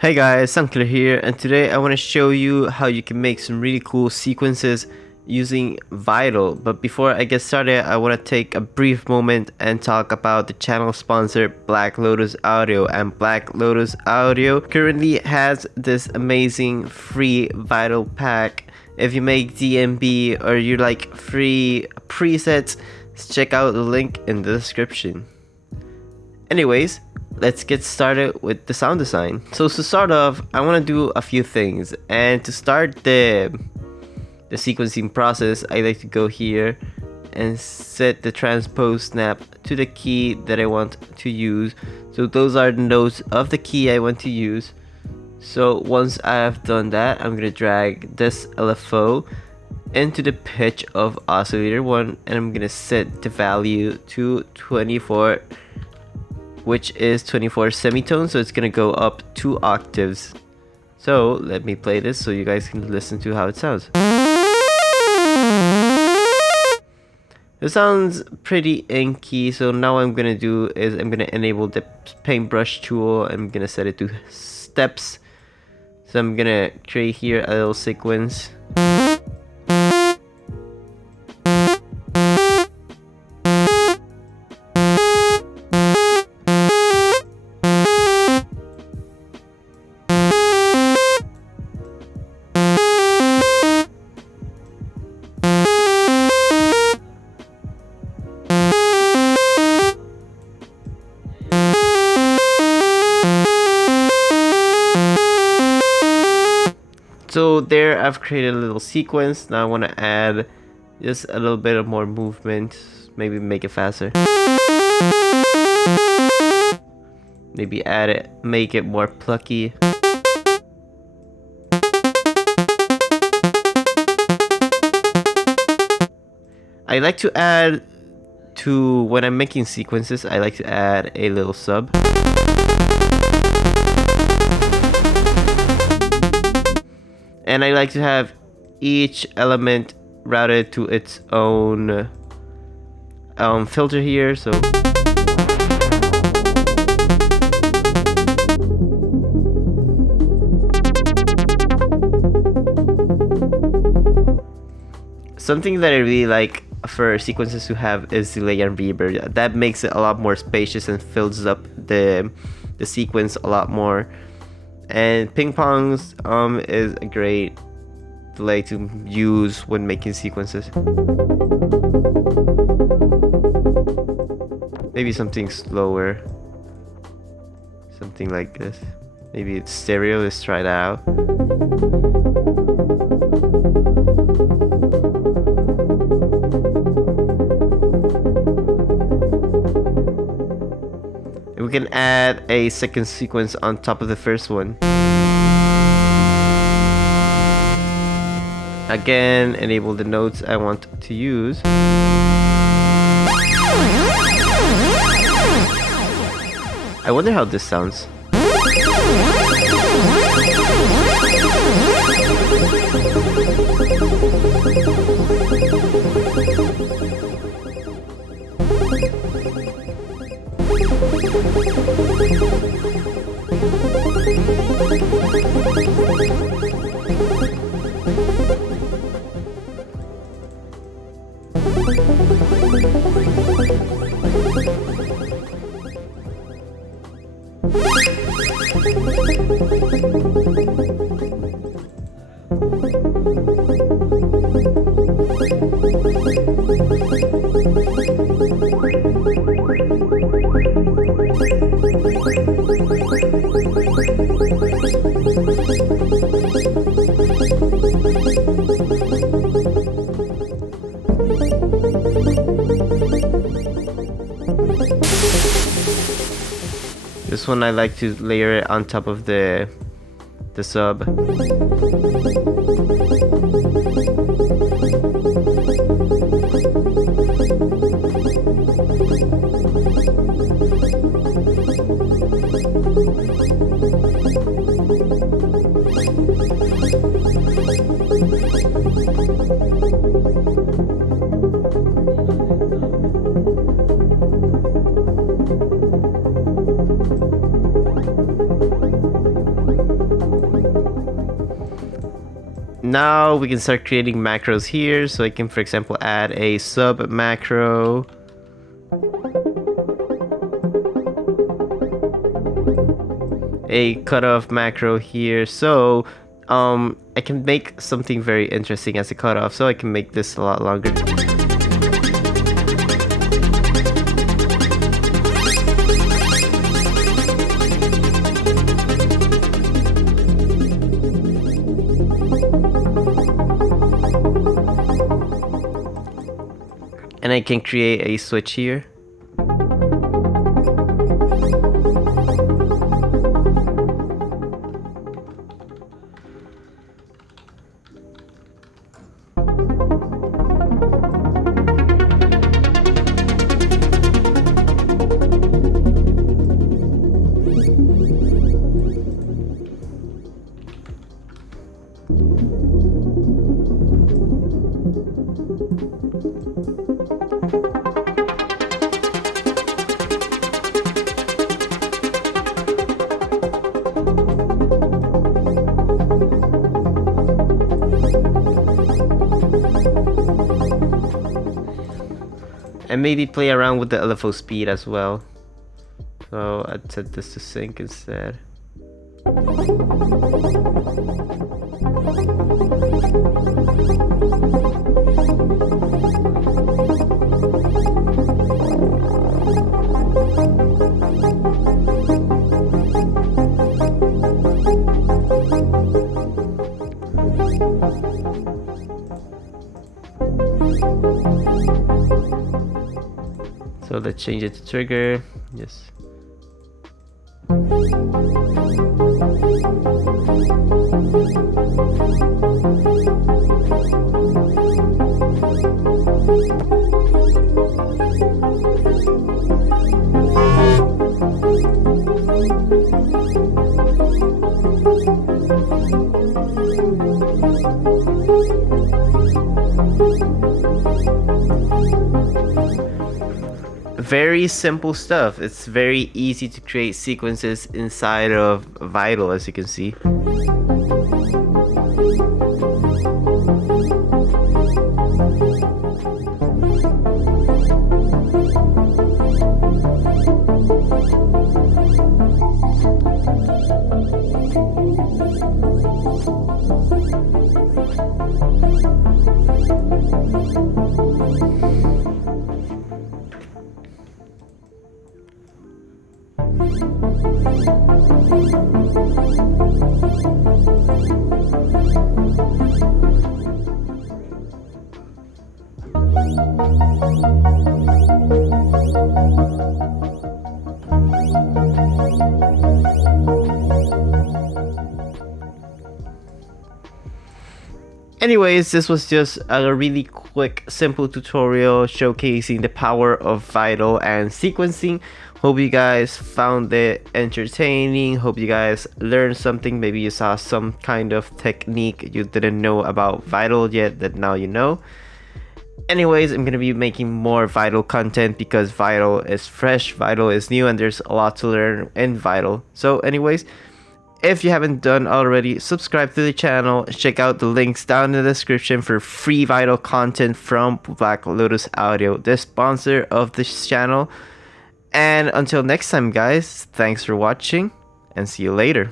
Hey guys, Sankler here, and today I want to show you how you can make some really cool sequences using Vital. But before I get started, I want to take a brief moment and talk about the channel sponsor Black Lotus Audio. And Black Lotus Audio currently has this amazing free Vital pack. If you make DMB or you like free presets, check out the link in the description. Anyways, let's get started with the sound design. So to start off, I want to do a few things, and to start the sequencing process, I like to go here and set the transpose snap to the key that I want to use. So those are the notes of the key I want to use. So once I have done that, I'm gonna drag this LFO into the pitch of oscillator 1, and I'm gonna set the value to 24, which is 24 semitones, so it's gonna go up 2 octaves. So let me play this so you guys can listen to how it sounds. It sounds pretty inky, so now what I'm gonna do is I'm gonna enable the paintbrush tool. I'm gonna set it to steps. So I'm gonna create here a little sequence. So there, I've created a little sequence. Now I want to add just a little bit of more movement, maybe make it faster. Maybe add it, make it more plucky. I like to add to, when I'm making sequences, I like to add a little sub. And I like to have each element routed to its own filter here. So something that I really like for sequences to have is delay and reverb. That makes it a lot more spacious and fills up the sequence a lot more. And ping pongs is a great delay to use when making sequences. Maybe something slower, something like this. Maybe it's stereo. Let's try that out. We can add a second sequence on top of the first one. Again, enable the notes I want to use. I wonder how this sounds. This one I like to layer it on top of the sub. now we can start creating macros here. So I can, for example, add a sub macro. A cutoff macro here. So I can make something very interesting as a cutoff. So I can make this a lot longer. And I can create a switch here. And maybe play around with the LFO speed as well. So I'd set this to sync instead. So let's change it to trigger. Yes. Very simple stuff. It's very easy to create sequences inside of Vital, as you can see. Anyways, this was just a really quick, simple tutorial showcasing the power of Vital and sequencing. Hope you guys found it entertaining. Hope you guys learned something. Maybe you saw some kind of technique you didn't know about Vital yet that now you know. Anyways, I'm gonna be making more Vital content because Vital is fresh, Vital is new, and there's a lot to learn in Vital. So anyways, if you haven't done already, subscribe to the channel. Check out the links down in the description for free Vital content from Black Lotus Audio, the sponsor of this channel. And until next time, guys, thanks for watching and see you later.